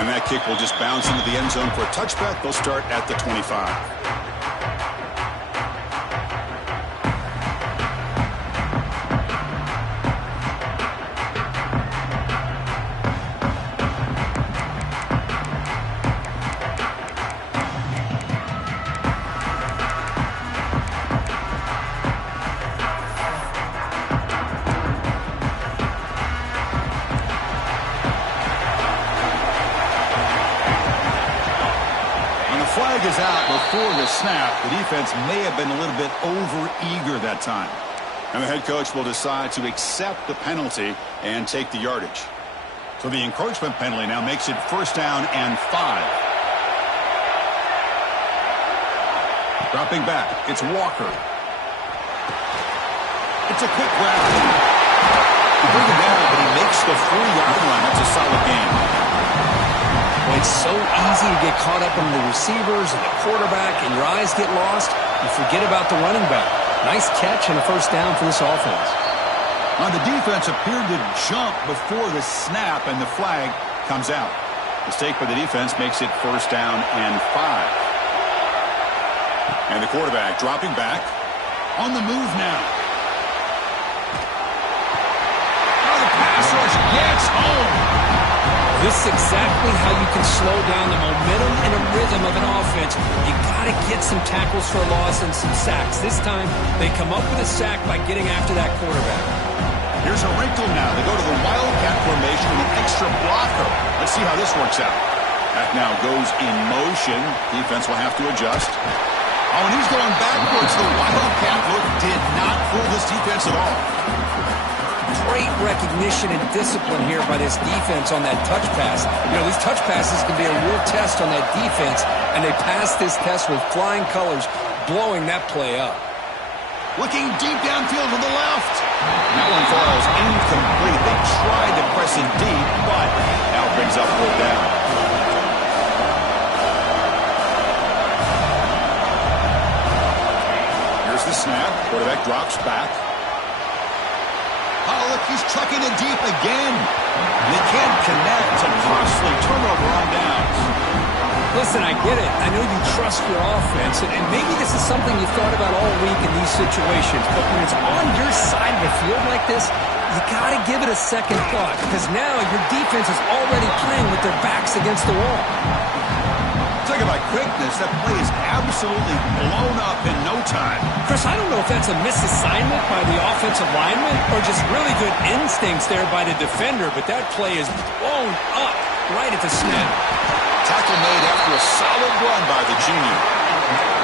And that kick will just bounce into the end zone for a touchback. They'll start at the 25. Flag is out before the snap. The defense may have been a little bit over-eager that time. And the head coach will decide to accept the penalty and take the yardage. So the encroachment penalty now makes it 1st down and 5. Dropping back, it's Walker. It's a quick grab. He brings it down, but he makes the 4-yard line. That's a solid gain. It's so easy to get caught up in the receivers and the quarterback, and your eyes get lost. You forget about the running back. Nice catch and a 1st down for this offense. Now, the defense appeared to jump before the snap, and the flag comes out. Mistake by the defense makes it 1st down and 5. And the quarterback dropping back. On the move now. Now the pass rush gets home. This is exactly how you can slow down the momentum and a rhythm of an offense. You got to get some tackles for a loss and some sacks. This time, they come up with a sack by getting after that quarterback. Here's a wrinkle now. They go to the wildcat formation with an extra blocker. Let's see how this works out. That now goes in motion. Defense will have to adjust. Oh, and he's going backwards. The wildcat look did not fool this defense at all. Great recognition and discipline here by this defense on that touch pass. You know, these touch passes can be a real test on that defense, and they passed this test with flying colors, blowing that play up. Looking deep downfield to the left. That one falls incomplete. They tried to press it deep, but now it brings up 4th down. Here's the snap. Quarterback drops back. Oh, look, he's chucking it deep again. And they can't connect. It's a costly turnover on downs. Listen, I get it. I know you trust your offense, and maybe this is something you thought about all week in these situations, but when it's on your side of the field like this, you got to give it a second thought, because now your defense is already playing with their backs against the wall. Talk about quickness. That play is absolutely blown up in no time. Chris, I don't know if that's a misassignment by the offensive lineman or just really good instincts there by the defender, but that play is blown up right at the snap. Tackle made after a solid run by the junior.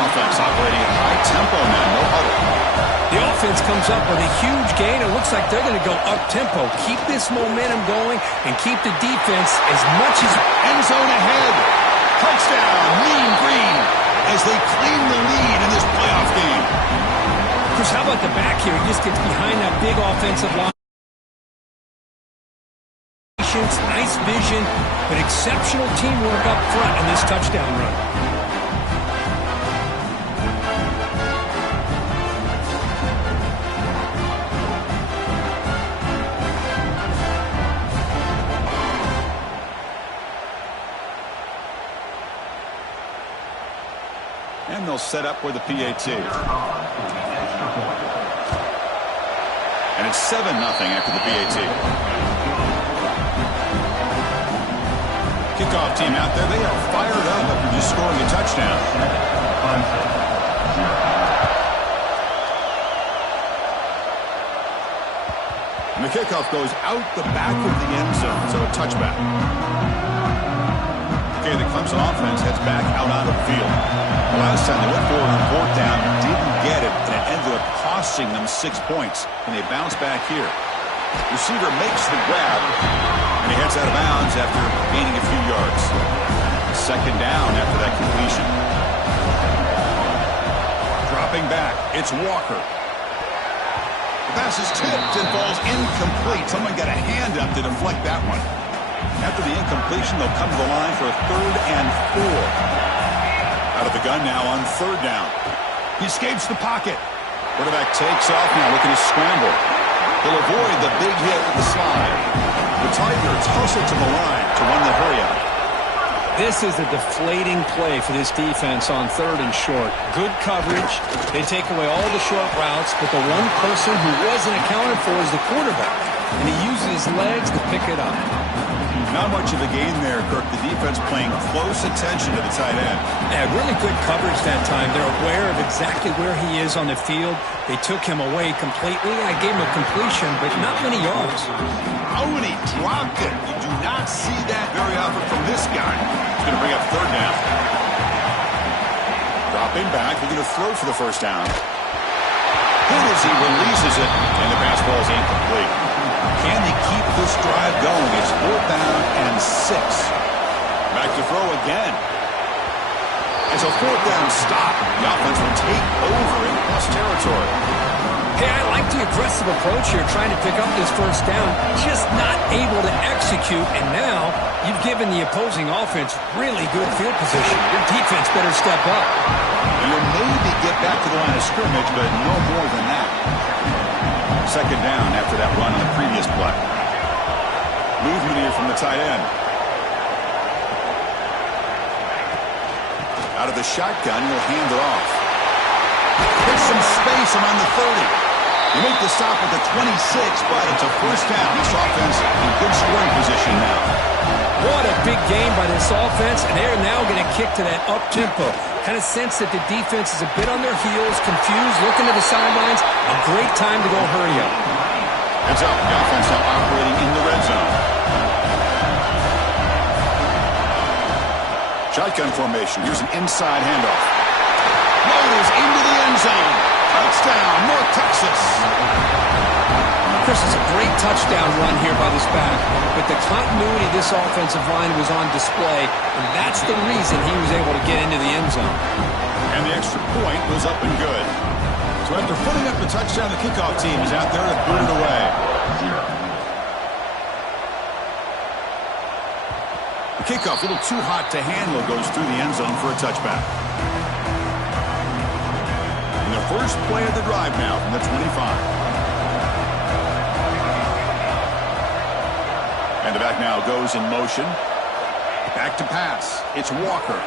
Offense operating at high tempo now, no huddle. The offense comes up with a huge gain. It looks like they're going to go up-tempo. Keep this momentum going and keep the defense as much as end zone ahead. Touchdown, Mean Green, as they claim the lead in this playoff game. Chris, how about the back here? He just gets behind that big offensive line. Nice vision, but exceptional teamwork up front on this touchdown run. And they'll set up for the PAT. And it's 7-0 after the PAT. Kickoff team out there, they are fired up after just scoring a touchdown. And the kickoff goes out the back of the end zone, so a touchback. Okay, the Clemson offense heads back out on the field. The last time they went forward on 4th down, didn't get it, and it ended up costing them 6 points. And they bounce back here. Receiver makes the grab, and he heads out of bounds after gaining a few yards. 2nd down after that completion. Dropping back, it's Walker. The pass is tipped and falls incomplete. Someone got a hand up to deflect that one. After the incompletion, they'll come to the line for a 3rd and 4. Out of the gun now on 3rd down. He escapes the pocket. Quarterback takes off now, looking to scramble. He'll avoid the big hit with the slide. The Tigers hustle to the line to run the hurry up. This is a deflating play for this defense on 3rd and short. Good coverage. They take away all the short routes, but the one person who wasn't accounted for is the quarterback. And he uses his legs to pick it up. Not much of a gain there, Kirk. The defense paying close attention to the tight end. Yeah, really good coverage that time. They're aware of exactly where he is on the field. They took him away completely. I gave him a completion, but not many yards. Oh, and he dropped it. You do not see that very often from this guy. He's going to bring up 3rd down. Dropping back, looking to throw for the 1st down. Good as he releases it, and the pass ball is incomplete. Can they keep this drive going? It's 4th down and 6. Back to throw again. It's a 4th down stop. The offense will take over in plus territory. Hey, I like the aggressive approach here, trying to pick up this 1st down, just not able to execute, and now you've given the opposing offense really good field position. Your defense better step up. You'll maybe get back to the line of scrimmage, but no more than that. 2nd down after that run on the previous play. Movement here from the tight end. Out of the shotgun, he'll hand it off. There's some space around the 30. You make the stop at the 26, but it's a 1st down. This offense in good scoring position now. What a big game by this offense, and they're now going to kick to that up-tempo. Kind of sense that the defense is a bit on their heels, confused, looking to the sidelines. A great time to go hurry up. Heads up, the offense now operating in the red zone. Shotgun formation. Here's an inside handoff. Motors into the end zone. Touchdown, North Texas. Chris, it's a great touchdown run here by this back, but the continuity of this offensive line was on display, and that's the reason he was able to get into the end zone. And the extra point was up and good. So after putting up the touchdown, the kickoff team is out there to boot it away. The kickoff, a little too hot to handle, goes through the end zone for a touchback. And the first play of the drive now from the 25. And the back now goes in motion. Back to pass. It's Walker.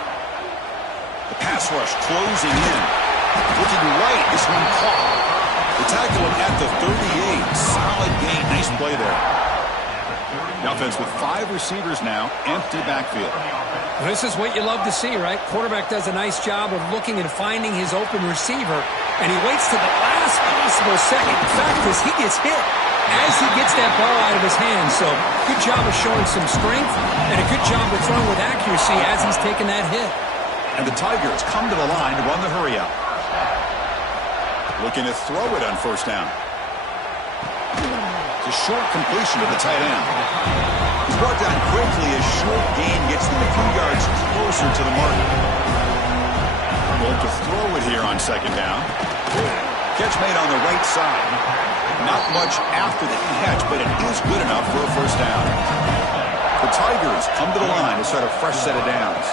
The pass rush closing in. Looking right. This one caught. The tackle him at the 38. Solid gain. Nice play there. The offense with 5 receivers now. Empty backfield. Well, this is what you love to see, right? Quarterback does a nice job of looking and finding his open receiver, and he waits to the last possible second. In fact, because he gets hit as he gets that ball out of his hands. So good job of showing some strength and a good job of throwing with accuracy as he's taking that hit. And the Tigers come to the line to run the hurry up. Looking to throw it on 1st down. It's a short completion to the tight end. He's brought down quickly as short gain gets them a few yards closer to the mark. Going to throw it here on 2nd down. Catch made on the right side. Not much after the catch, but it is good enough for a 1st down. The Tigers come to the line to start a fresh set of downs.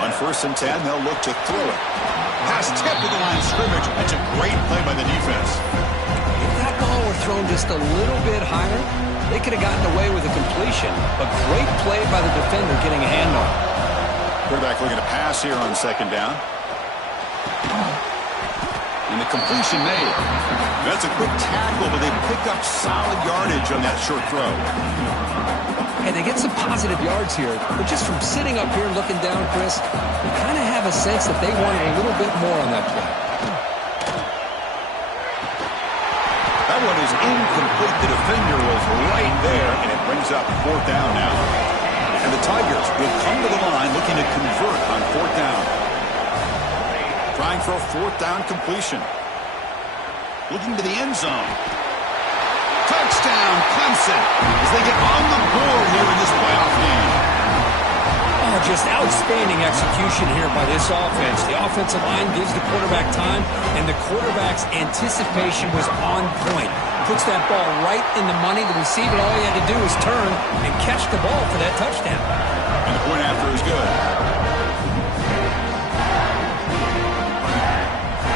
On 1st and 10, they'll look to throw it. Pass tip to the line of scrimmage. That's a great play by the defense. If that ball were thrown just a little bit higher, they could have gotten away with a completion. A great play by the defender getting a handoff. Quarterback looking to pass here on 2nd down. And the completion made. That's a quick tackle, but they pick up solid yardage on that short throw. Hey, they get some positive yards here, but just from sitting up here looking down, Chris, you kind of have a sense that they wanted a little bit more on that play. That one is incomplete. The defender was right there, and it brings up 4th down now. And the Tigers will come to the line looking to convert on 4th down. Trying for a 4th down completion. Looking to the end zone. Touchdown, Clemson, as they get on the board here in this playoff game. Oh, just outstanding execution here by this offense. The offensive line gives the quarterback time, and the quarterback's anticipation was on point. Puts that ball right in the money. The receiver, all he had to do was turn and catch the ball for that touchdown. And the point after is good.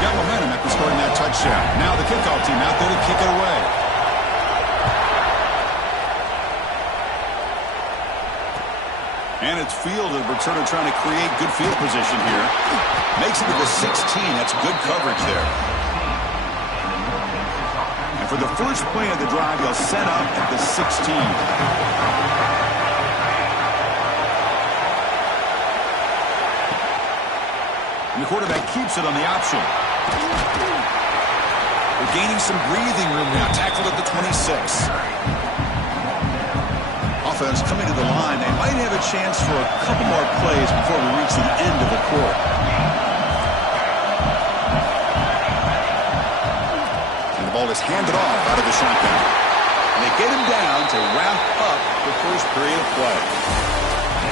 Got momentum after scoring that touchdown. Now the kickoff team out there to kick it away. And it's field, and returner trying to create good field position here. Makes it to the 16. That's good coverage there. And for the first play of the drive, they'll set up at the 16. And the quarterback keeps it on the option. They're gaining some breathing room now. Tackled at the 26. Offense coming to the line. They might have a chance for a couple more plays before we reach the end of the quarter. And the ball is handed off out of the shotgun. And they get him down to wrap up the first period of play.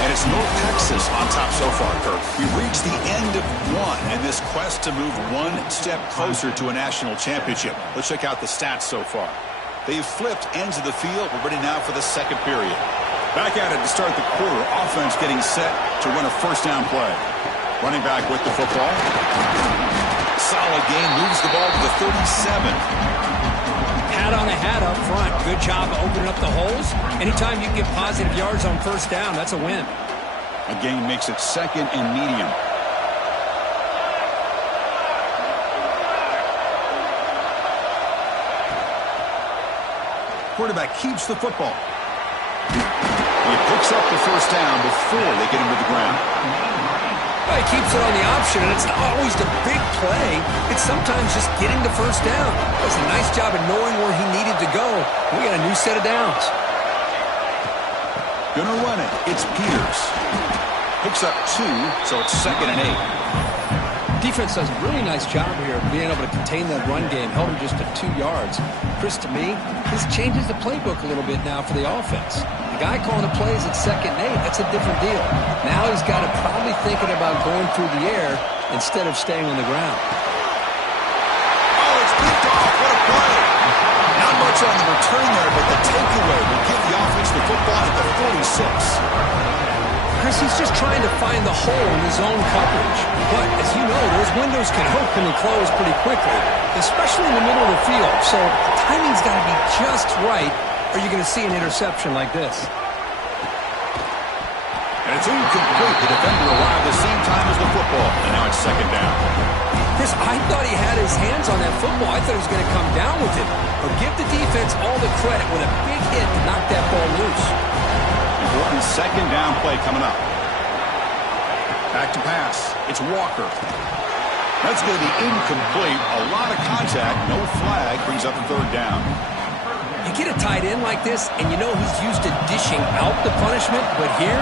And it's North Texas on top so far, Kirk. We've reached the end of one in this quest to move one step closer to a national championship. Let's check out the stats so far. They've flipped ends of the field. We're ready now for the second period. Back at it to start the quarter. Offense getting set to run a first down play. Running back with the football. Solid gain. Moves the ball to the 37. Hat on a hat up front. Good job of opening up the holes. Anytime you get positive yards on first down, that's a win. A gain makes it second and medium. Quarterback keeps the football. He picks up the first down before they get him to the ground. Well, he keeps it on the option, and it's not always the big play. It's sometimes just getting the first down. Does a nice job of knowing where he needed to go. We got a new set of downs. Gonna run it. It's Peters. Picks up 2, so it's second and 8. Defense does a really nice job here of being able to contain that run game. Held him just to 2 yards. Chris, to me, this changes the playbook a little bit now for the offense. The guy calling the plays at second and 8, that's a different deal. Now he's got to probably thinking about going through the air instead of staying on the ground. Oh, it's picked off. What a play. Not much on the return there, but the takeaway will give the offense the football at the 46. Chris, he's just trying to find the hole in his own coverage. But, as you know, those windows can open and close pretty quickly, especially in the middle of the field. So the timing's got to be just right, or you're going to see an interception like this. And it's incomplete. The defender arrived the same time as the football, and now it's second down. Chris, I thought he had his hands on that football. I thought he was going to come down with it. But give the defense all the credit with a big hit to knock that ball loose. Important second down play coming up. Back to pass. It's Walker. That's going to be incomplete. A lot of contact. No flag. Brings up third down. You get a tight end like this, and you know he's used to dishing out the punishment. But here,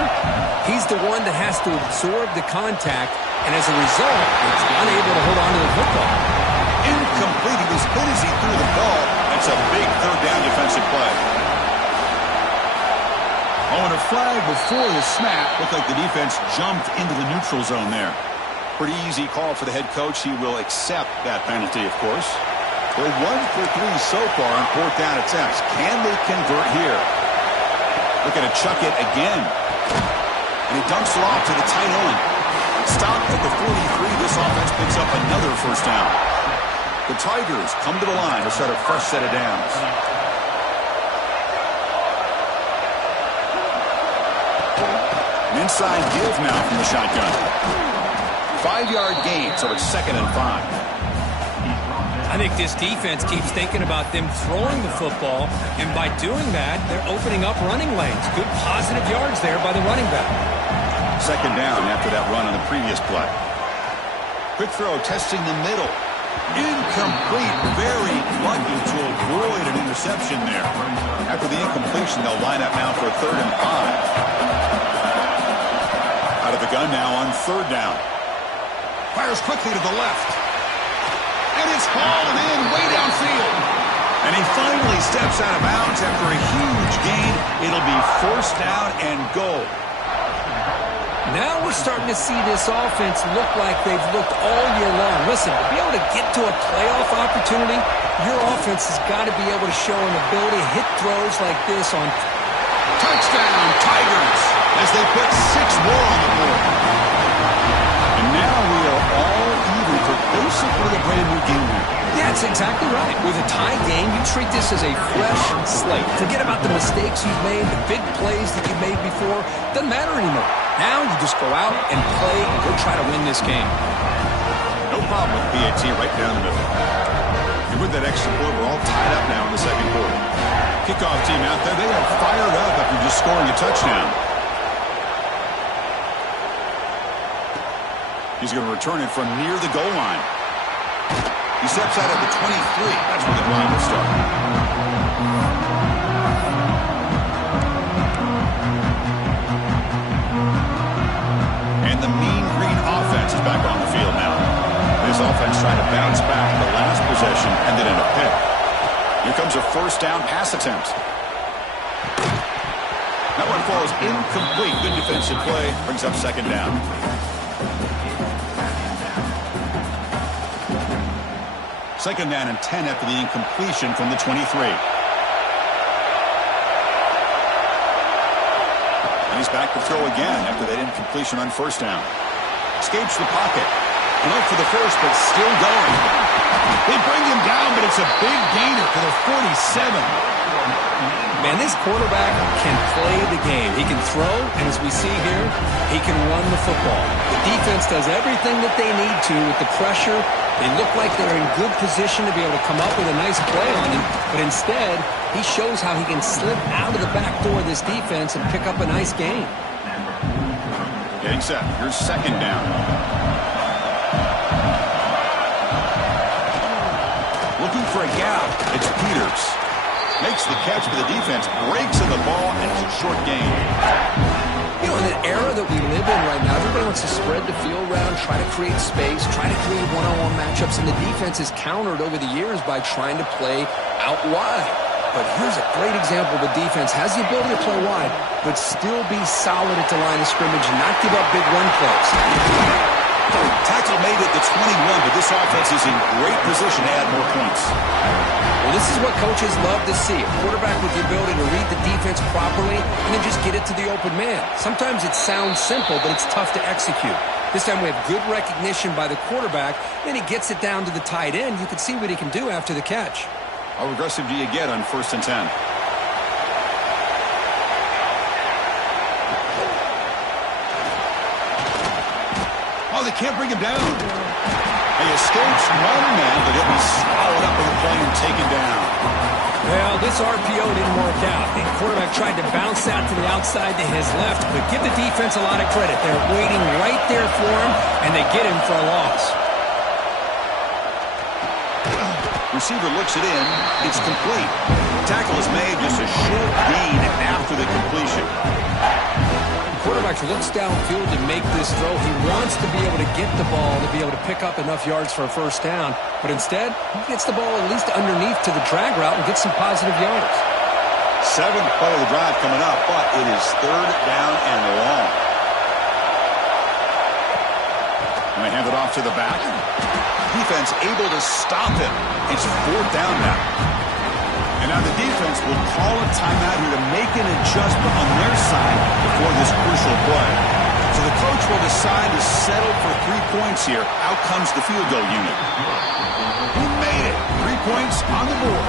he's the one that has to absorb the contact. And as a result, he's unable to hold on to the football. Incomplete. He was hit as he threw the ball. That's a big third down defensive play. Oh, and a flag before the snap. Looked like the defense jumped into the neutral zone there. Pretty easy call for the head coach. He will accept that penalty, of course. They're 1 for 3 so far on fourth down attempts. Can they convert here? Looking to chuck it again. And he dumps it off to the tight end. Stopped at the 43. This offense picks up another first down. The Tigers come to the line to start a fresh set of downs. An inside give now from the shotgun. 5-yard gain, so it's second and 5. I think this defense keeps thinking about them throwing the football, and by doing that, they're opening up running lanes. Good positive yards there by the running back. Second down after that run on the previous play. Quick throw testing the middle. Incomplete. Very lucky to avoid an interception there. After the incompletion, they'll line up now for third and 5. Out of the gun now on third down. Fires quickly to the left. And it's hauled in way downfield. And he finally steps out of bounds after a huge gain. It'll be first down and goal. Now we're starting to see this offense look like they've looked all year long. Listen, to be able to get to a playoff opportunity, your offense has got to be able to show an ability to hit throws like this on touchdown Tigers as they put 6 more on the board. And now we are all even for basically a brand new game here. That's exactly right. With a tie game, you treat this as a fresh slate. Forget about the mistakes you've made, the big plays that you made before. Doesn't matter anymore. Now you just go out and play and go try to win this game. No problem with BAT right down the middle. And with that extra point, we're all tied up now in the second quarter. Kickoff team out there, they are fired up after just scoring a touchdown. He's going to return it from near the goal line. He steps out at the 23. That's where the drive will start. And the mean green offense is back on the field now. This offense trying to bounce back the last possession and then in a pick. Here comes a first down pass attempt. That one falls incomplete. Good defensive play. Brings up second down. Second down and 10 after the incompletion from the 23. And he's back to throw again after that incompletion on first down. Escapes the pocket. Look for the first, but still going. They bring him down, but it's a big gainer to the 47. Man, this quarterback can play the game. He can throw, and as we see here, he can run the football. The defense does everything that they need to with the pressure. They look like they're in good position to be able to come up with a nice play on him, but instead, he shows how he can slip out of the back door of this defense and pick up a nice gain. Getting set. Here's second down. Looking for a gap. It's Peters. Makes the catch for the defense. Breaks in the ball, and it's a short gain. You know, in an era that we live in right now, everybody wants to spread the field around, try to create space, try to create one-on-one matchups, and the defense is countered over the years by trying to play out wide. But here's a great example. The defense has the ability to play wide, but still be solid at the line of scrimmage and not give up big run plays. Tackle made it to 21, but this offense is in great position to add more points. Well, this is what coaches love to see. A quarterback with the ability to read the defense properly and then just get it to the open man. Sometimes it sounds simple, but it's tough to execute. This time we have good recognition by the quarterback. Then he gets it down to the tight end. You can see what he can do after the catch. How aggressive do you get on 1st and 10? Oh, they can't bring him down. He escapes one man, but he'll be swallowed up in the play and taken down. Well, this RPO didn't work out. The quarterback tried to bounce out to the outside to his left, but give the defense a lot of credit. They're waiting right there for him, and they get him for a loss. Receiver looks it in. It's complete. Tackle is made, just a short gain after the completion. Quarterback looks downfield to make this throw. He wants to be able to get the ball to be able to pick up enough yards for a first down. But instead, he gets the ball at least underneath to the drag route and gets some positive yards. 7th play of the drive coming up, but it is 3rd down and long. And they hand it off to the back. Defense able to stop him. It's 4th down now. And now the defense will call a timeout here to make an adjustment on their side before this crucial play. So the coach will decide to settle for 3 points here. Out comes the field goal unit. He made it. 3 points on the board.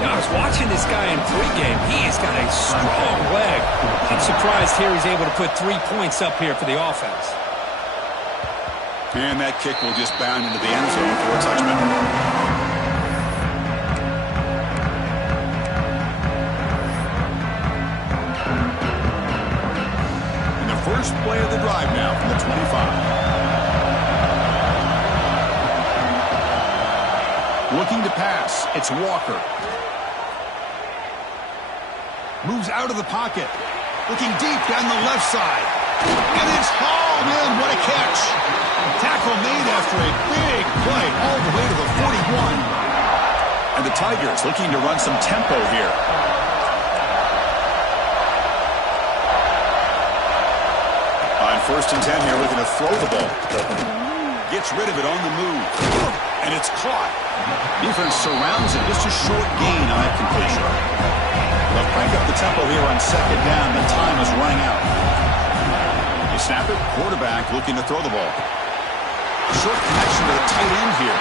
Now, I was watching this guy in pregame. He has got a strong leg. I'm surprised here he's able to put 3 points up here for the offense. And that kick will just bound into the end zone for a touchdown. First play of the drive now from the 25. Looking to pass. It's Walker. Moves out of the pocket. Looking deep down the left side. And it's hauled in. What a catch. Tackle made after a big play all the way to the 41. And the Tigers looking to run some tempo here. First and 10 here, looking to throw the ball. Gets rid of it on the move. And it's caught. Defense surrounds it. Just a short gain on that completion. They'll crank up the tempo here on 2nd down. The time is running out. They snap it. Quarterback looking to throw the ball. Short connection to the tight end here.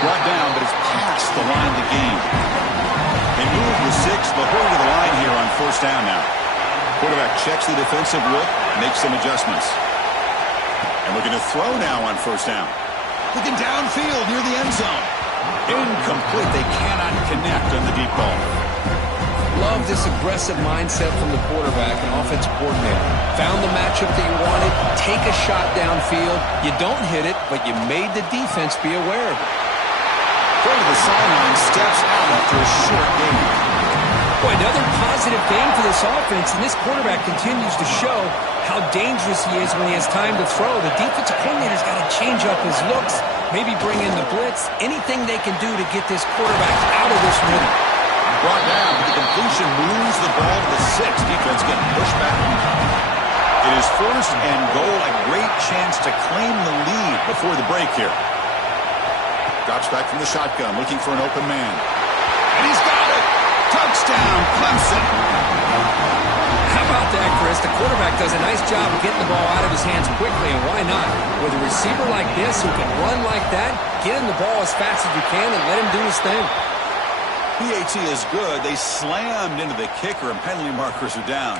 Brought down, but it's past the line of the game. They move with 6. They'll hurry to the line here on 1st down now. Quarterback checks the defensive look, makes some adjustments. And looking to throw now on first down. Looking downfield near the end zone. Incomplete. They cannot connect on the deep ball. Love this aggressive mindset from the quarterback and offensive coordinator. Found the matchup that you wanted. Take a shot downfield. You don't hit it, but you made the defense be aware of it. Go to the sideline, steps out after a short game. Boy, another positive game for this offense, and this quarterback continues to show how dangerous he is when he has time to throw. The defensive coordinator's got to change up his looks, maybe bring in the blitz, anything they can do to get this quarterback out of this rhythm. Brought down, but the completion moves the ball to the 6. Defense getting pushed back. It is first and goal, a great chance to claim the lead before the break here. Drops back from the shotgun, looking for an open man. And he's got it! Touchdown, Clemson! How about that, Chris? The quarterback does a nice job of getting the ball out of his hands quickly, and why not? With a receiver like this who can run like that, get him the ball as fast as you can and let him do his thing. PAT is good. They slammed into the kicker, and penalty markers are down.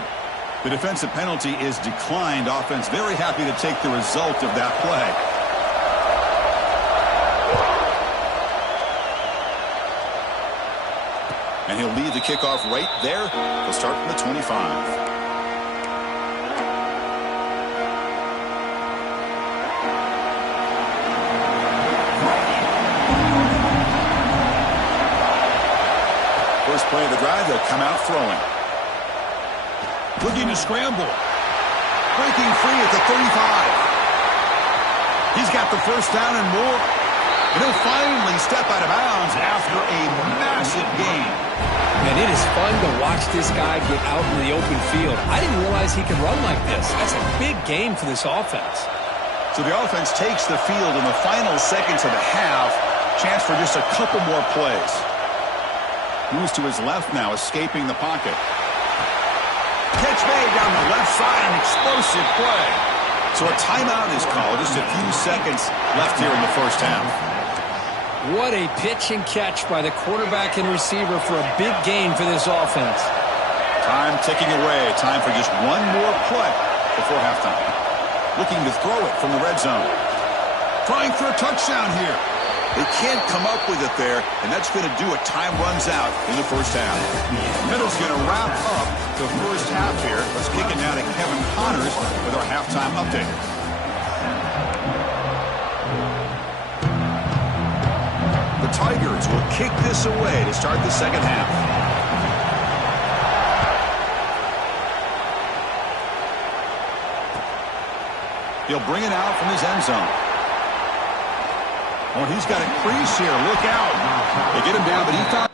The defensive penalty is declined. Offense very happy to take the result of that play. And he'll lead the kickoff right there. He'll start from the 25. First play of the drive, they'll come out throwing. Looking to scramble. Breaking free at the 35. He's got the first down and more. And he'll finally step out of bounds after a massive gain. And it is fun to watch this guy get out in the open field. I didn't realize he could run like this. That's a big game for this offense. So the offense takes the field in the final seconds of the half. Chance for just a couple more plays. Moves to his left now, escaping the pocket. Catch made down the left side, an explosive play. So a timeout is called. Just a few seconds left here in the first half. What a pitch and catch by the quarterback and receiver for a big gain for this offense. Time ticking away. Time for just one more play before halftime. Looking to throw it from the red zone. Trying for a touchdown here. They can't come up with it there, and that's going to do it. Time runs out in the first half. Middle's going to wrap up the first half here. Let's kick it now to Kevin Connors with our halftime update. The Tigers will kick this away to start the second half. He'll bring it out from his end zone. Oh, he's got a crease here. Look out. They get him down, but he found...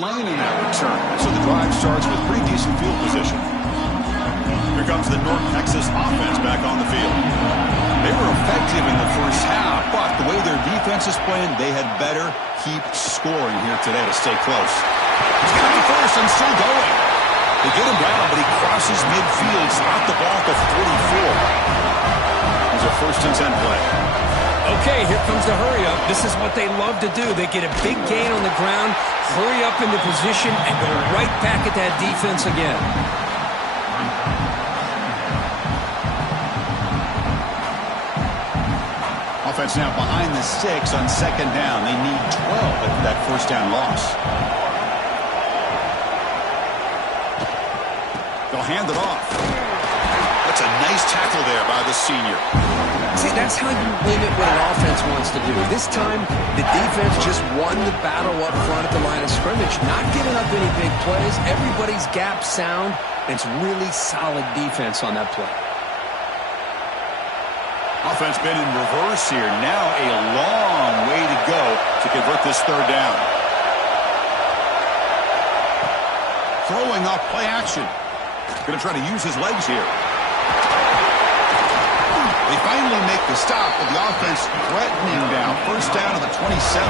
lane in that return. So the drive starts with pretty decent field position. Here comes the North Texas offense back on the field. They were effective in the first half, but the way their defense is playing, they had better keep scoring here today to stay close. He's got the first and still going. They get him down, but he crosses midfield, stopped the ball at the 44. It's a 1st and 10 play. Okay, here comes the hurry up. This is what they love to do. They get a big gain on the ground, hurry up into position, and go right back at that defense again. Offense now behind the 6 on 2nd down. They need 12 after that 1st down loss. They'll hand it off. That's a nice tackle there by the senior. See, that's how you limit what an offense wants to do. This time, the defense just won the battle up front at the line of scrimmage, not giving up any big plays. Everybody's gap sound. It's really solid defense on that play. Offense been in reverse here. Now a long way to go to convert this 3rd down. Throwing off play action. Going to try to use his legs here. They finally make the stop, but the offense threatening down. 1st down to the 27.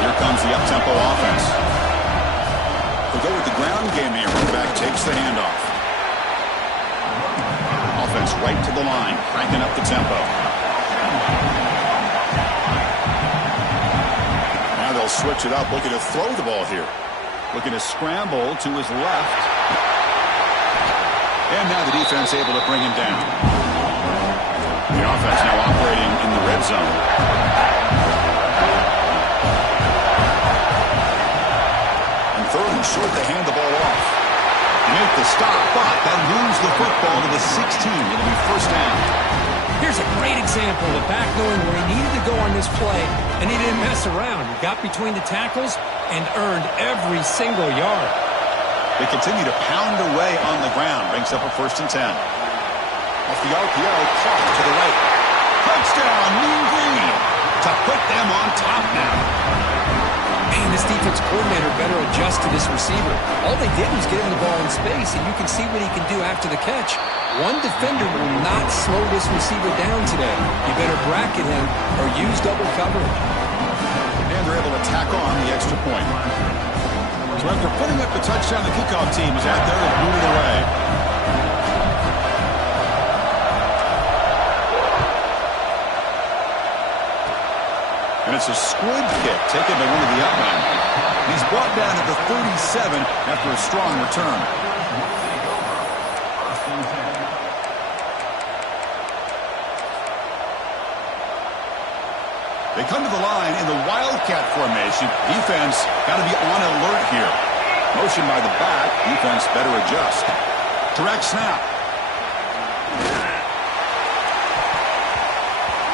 Here comes the up-tempo offense. They'll go with the ground game here. Running back takes the handoff. Offense right to the line, cranking up the tempo. Now they'll switch it up, looking to throw the ball here. Looking to scramble to his left. And now the defense able to bring him down. The offense now operating in the red zone. And 3rd and short, they hand the ball off. Make the stop, but that moves the football to the 16. It'll be 1st down. Here's a great example of back knowing where he needed to go on this play, and he didn't mess around. He got between the tackles and earned every single yard. They continue to pound away on the ground. Brings up a 1st and 10. Off the RPO, clock to the right. Touchdown, Mean Green, to put them on top now. Man, this defense coordinator better adjust to this receiver. All they did was get him the ball in space, and you can see what he can do after the catch. One defender will not slow this receiver down today. You better bracket him or use double coverage. And they're able to tack on the extra point. So after putting up the touchdown, the kickoff team is out there and boot it away. And it's a squib kick taken by one of the outmen. He's brought down at the 37 after a strong return. They come to the line in the Wildcat formation. Defense got to be on alert here. Motion by the back. Defense better adjust. Direct snap.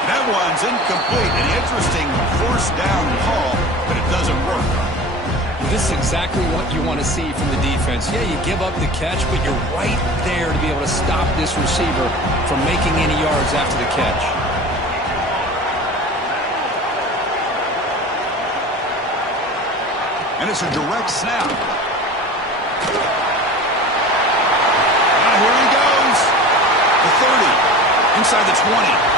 That one's incomplete. An interesting 1st down call, but it doesn't work. This is exactly what you want to see from the defense. Yeah, you give up the catch, but you're right there to be able to stop this receiver from making any yards after the catch. And it's a direct snap. Now here he goes. The 30. Inside the 20.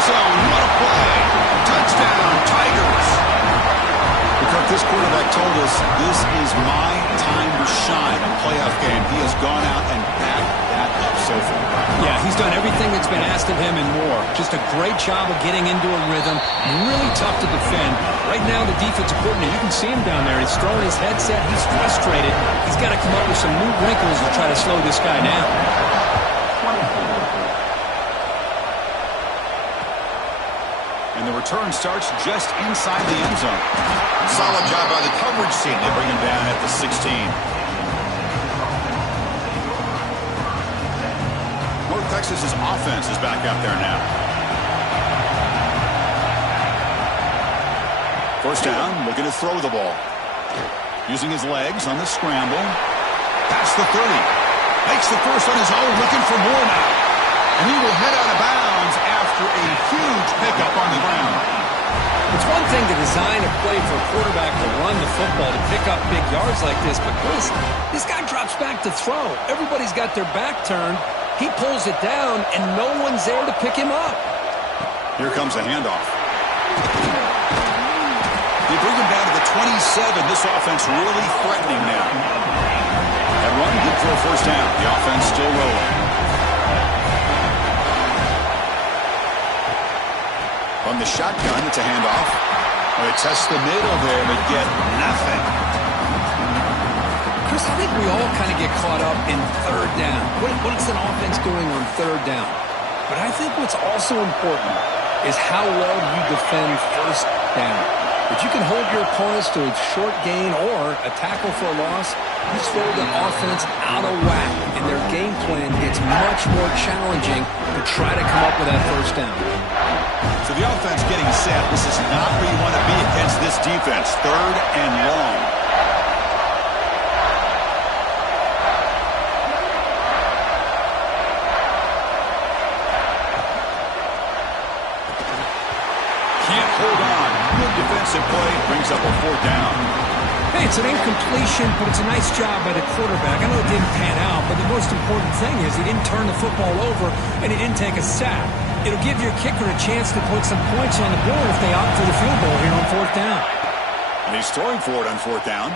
Zone. What a play. Touchdown, Tigers. This quarterback told us this is my time to shine. A playoff game. He has gone out and backed that up so far. Yeah, he's done everything that's been asked of him and more. Just a great job of getting into a rhythm. Really tough to defend. Right now, the defensive coordinator, you can see him down there. He's throwing his headset. He's frustrated. He's got to come up with some new wrinkles to try to slow this guy down. And the return starts just inside the end zone. Solid job by the coverage team. They bring him down at the 16. North Texas's offense is back out there now. First down, looking to throw the ball. Using his legs on the scramble. Past the 30. Makes the first on his own, looking for more now. And he will head out of bounds after a huge pickup on the ground. It's one thing to design a play for a quarterback to run the football, to pick up big yards like this, but Chris, this guy drops back to throw. Everybody's got their back turned. He pulls it down, and no one's there to pick him up. Here comes a handoff. They bring him down to the 27. This offense really threatening now. That run good for a first down. The offense still rolling. From the shotgun, it's a handoff. They test the middle there, but get nothing. Chris, I think we all kind of get caught up in third down. What's an offense doing on third down? But I think what's also important is how well you defend first down. If you can hold your opponents to a short gain or a tackle for a loss, you throw the offense out of whack, and their game plan gets much more challenging to try to come up with that first down. So the offense getting set. This is not where you want to be against this defense. Third and long. Can't hold on. Good defensive play. Brings up a fourth down. Hey, it's an incompletion, but it's a nice job by the quarterback. I know it didn't pan out, but the most important thing is he didn't turn the football over and he didn't take a sack. It'll give your kicker a chance to put some points on the board if they opt for the field goal here on fourth down. And he's throwing for it on fourth down.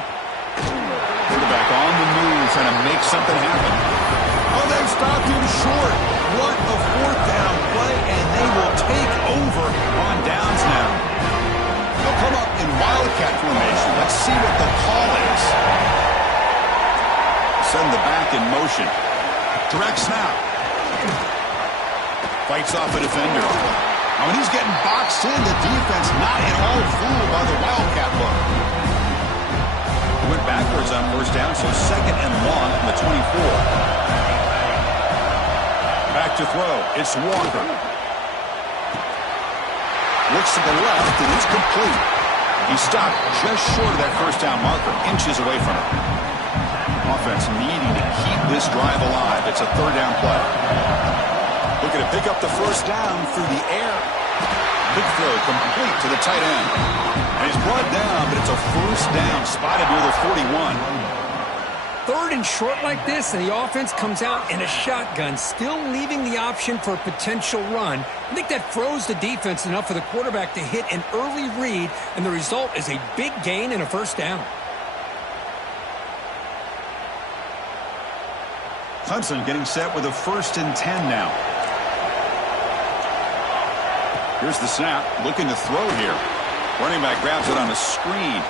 Quarterback on the move, trying to make something happen. Oh, they've stopped him short. What a fourth down play, and they will take over on downs now. They'll come up in wildcat formation. Let's see what the call is. Send the back in motion. Direct snap. Fights off a defender. Now, when he's getting boxed in, the defense not at all fooled by the wildcat look. He went backwards on first down, so second and long from the 24. Back to throw. It's Walker. Looks to the left, and it's complete. He stopped just short of that first down marker, inches away from it. Offense needing to keep this drive alive. It's a third down play. Looking to pick up the first down through the air. Big throw complete to the tight end. And he's brought down, but it's a first down spotted near the 41. Third and short like this, and the offense comes out in a shotgun, still leaving the option for a potential run. I think that throws the defense enough for the quarterback to hit an early read, and the result is a big gain and a first down. Hudson getting set with a first and 10 now. Here's the snap, looking to throw here. Running back grabs it on a screen.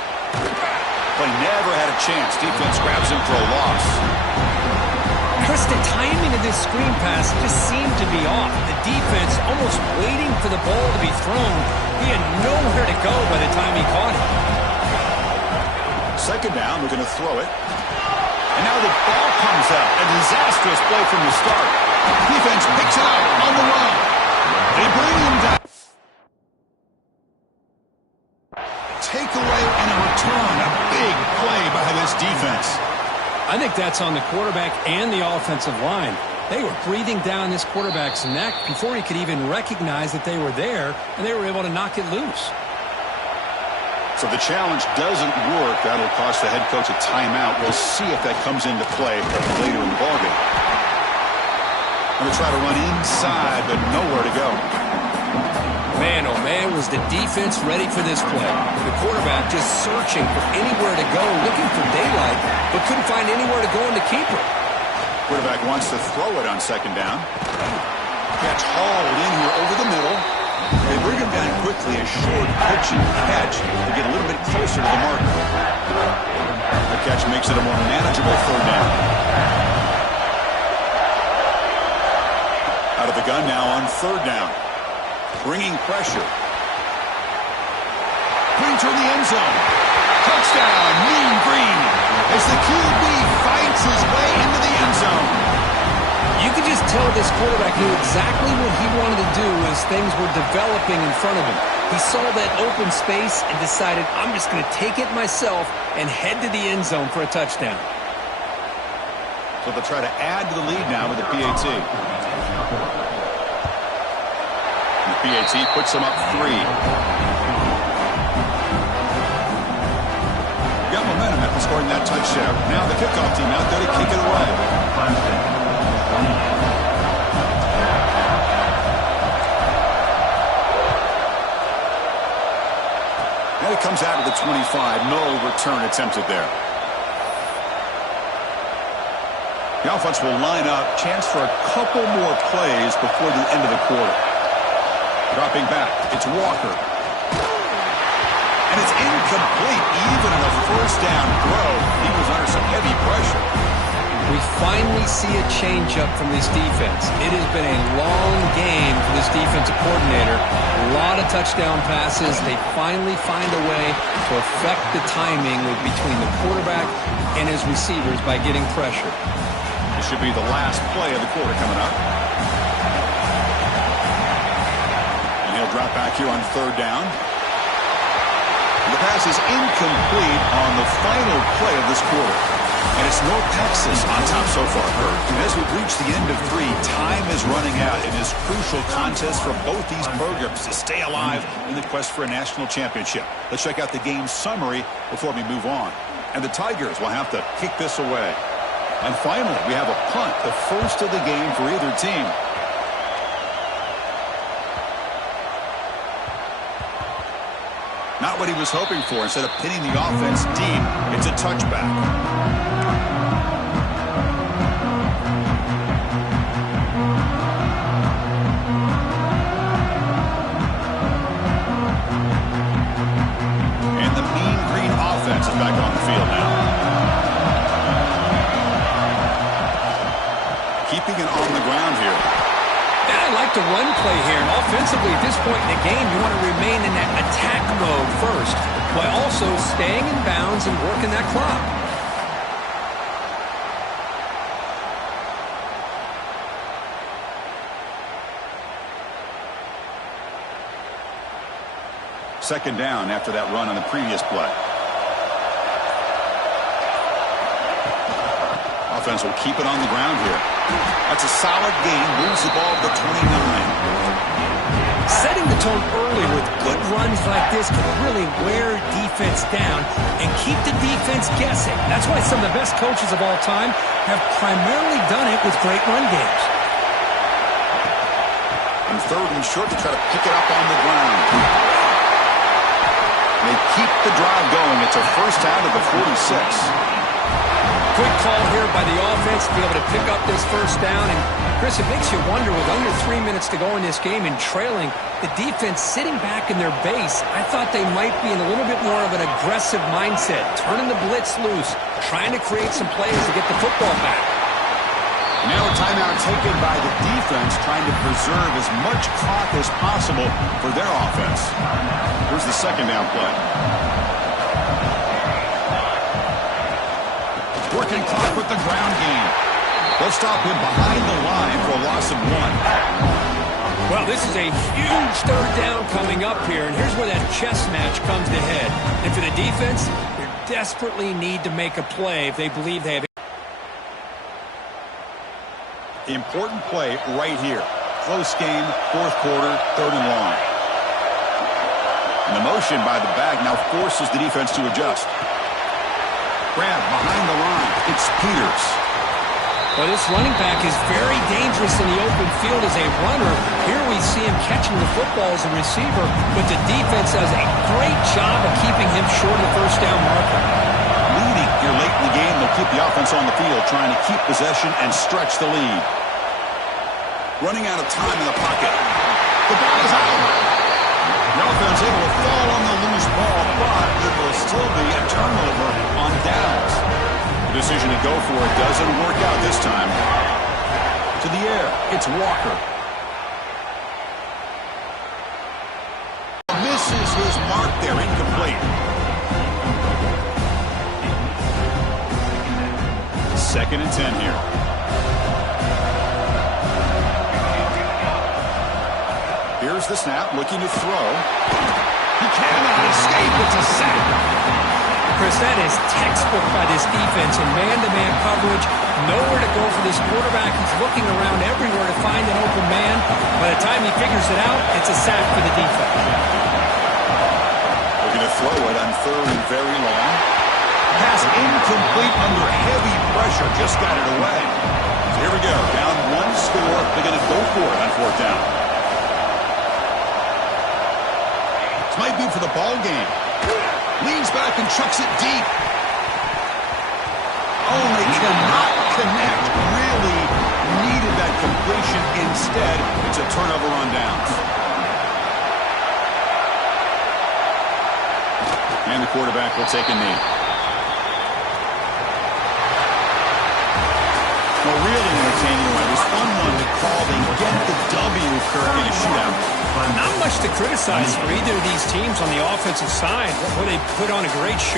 Play never had a chance. Defense grabs him for a loss. Chris, the timing of this screen pass just seemed to be off. The defense almost waiting for the ball to be thrown. He had nowhere to go by the time he caught it. Second down, looking to throw it. And now the ball comes out. A disastrous play from the start. Defense picks it up on the run. They bring him down. Takeaway and a return. A big play by this defense. I think that's on the quarterback and the offensive line. They were breathing down this quarterback's neck before he could even recognize that they were there, and they were able to knock it loose. So the challenge doesn't work. That'll cost the head coach a timeout. We'll see if that comes into play later in the ballgame. Going to try to run inside, but nowhere to go. Man, oh man, was the defense ready for this play. The quarterback just searching for anywhere to go, looking for daylight, but couldn't find anywhere to go in the keeper. Quarterback wants to throw it on second down. Catch hauled in here over the middle. They bring him down quickly, a short pitch and catch to get a little bit closer to the marker. The catch makes it a more manageable third down. Out of the gun now on third down. Bringing pressure. Green toward the end zone. Touchdown, Mean Green, as the QB fights his way into the end zone. You could just tell this quarterback knew exactly what he wanted to do as things were developing in front of him. He saw that open space and decided, I'm just going to take it myself and head to the end zone for a touchdown. So they'll try to add to the lead now with the PAT. The PAT puts them up 3. momentum after scoring that touchdown. Now the kickoff team out there to kick it away. And it comes out of the 25. No return attempted there. The offense will line up. Chance for a couple more plays before the end of the quarter. Dropping back. It's Walker. And it's incomplete. Even in a first down throw, he was under some heavy pressure. We finally see a change-up from this defense. It has been a long game for this defensive coordinator. A lot of touchdown passes. They finally find a way to affect the timing between the quarterback and his receivers by getting pressure. This should be the last play of the quarter coming up. And he'll drop back here on third down. And the pass is incomplete on the final play of this quarter. And it's North Texas on top so far, Kurt. And as we've reached the end of 3, time is running out in this crucial contest for both these programs to stay alive in the quest for a national championship. Let's check out the game summary before we move on. And the Tigers will have to kick this away. And finally, we have a punt, the first of the game for either team. Not what he was hoping for. Instead of pinning the offense deep, it's a touchback. And the Mean Green offense is back on the field now. Keeping it on the ground here. I like the run play here. And offensively, at this point in the game, you want to remain in that attack mode first, while also staying in bounds and working that clock. Second down after that run on the previous play. Offense will keep it on the ground here. That's a solid gain. Moves the ball to the 29. Setting the tone early with good runs like this can really wear defense down and keep the defense guessing. That's why some of the best coaches of all time have primarily done it with great run games. And third and short to try to pick it up on the ground. They keep the drive going. It's a first down to the 46. Quick call here by the offense to be able to pick up this first down. And, Chris, it makes you wonder, with under 3 minutes to go in this game and trailing, the defense sitting back in their base, I thought they might be in a little bit more of an aggressive mindset, turning the blitz loose, trying to create some plays to get the football back. Now a timeout taken by the defense, trying to preserve as much clock as possible for their offense. Here's the second down play. Working clock with the ground game. They'll stop him behind the line for a loss of 1. Well, this is a huge third down coming up here, and here's where that chess match comes to head. And for the defense, they desperately need to make a play if they believe they have. Important play right here. Close game, fourth quarter, third and long. And the motion by the back now forces the defense to adjust. Grab behind the line. It's Peters. Well, this running back is very dangerous in the open field as a runner. Here we see him catching the football as a receiver, but the defense does a great job of keeping him short of the first down marker. Leading here late in the game, they'll keep the offense on the field, trying to keep possession and stretch the lead. Running out of time in the pocket. The ball is out. The offense able to fall on the loose ball, but it will still be a turnover on downs. The decision to go for it doesn't work out this time. To the air, it's Walker. Misses his mark there, incomplete. Second and 10 here. Here's the snap, looking to throw. He cannot escape. It's a sack. Chris, that is textbook by this defense in man-to-man coverage. Nowhere to go for this quarterback. He's looking around everywhere to find an open man. By the time he figures it out, it's a sack for the defense. Looking to throw it on third and very long. Pass incomplete under heavy pressure. Just got it away. So here we go. Down one score. They're going to go for it on fourth down. This might be for the ball game. Leans back and chucks it deep. Oh, they cannot connect. Really needed that completion. Instead, it's a turnover on downs. And the quarterback will take a knee. Well, really entertaining one. It was fun one to call. They get the W, Kirk, in a shootout. Not much to criticize for either of these teams on the offensive side. Well, they put on a great show.